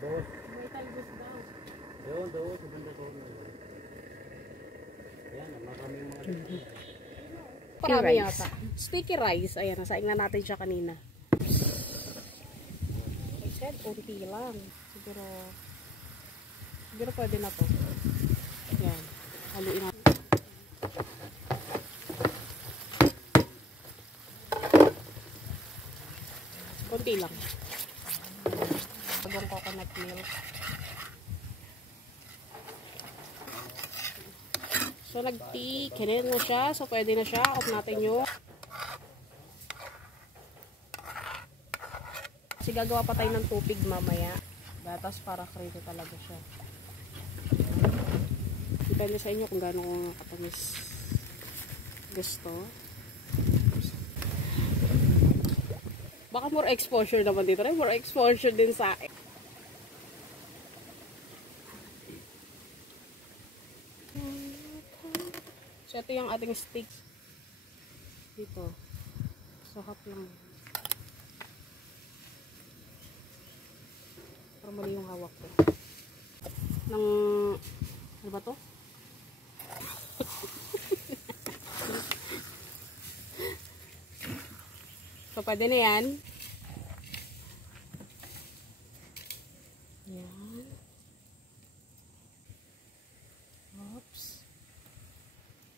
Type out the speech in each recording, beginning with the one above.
Talbos. May talbos daw. Doon, sa banda doon. Ayan, maraming mga dito. Marami yata. Sticky rice. Ayan, nasaing na natin siya kanina. I said, unti lang. Siguro pwede na to. Ayan. Haluin natin. Kunti lang. Bagong coconut milk. So, nag-tea. Kinin na siya. So, pwede na siya. Off natin yun. Kasi gagawa pa tayo ng tubig mamaya. Tapos para creamy talaga siya. Depende sa inyo kung gano'ng katamis gusto. Baka more exposure naman dito. More exposure din sa akin. So, ito yung ating stick. Dito. Sahap lang. Para mali yung hawak ko. Ano ba to? So, pwede na yan. Yan. Oops.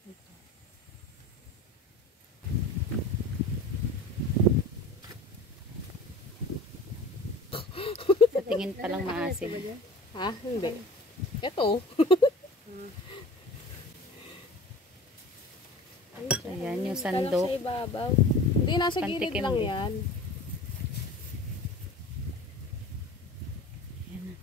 Ito. Sa tingin pa lang maasim. Ha? Hindi. Ito. Ayan yung sandok. Sa ibabaw. Hindi, nasa gilid lang yan. Ayan na.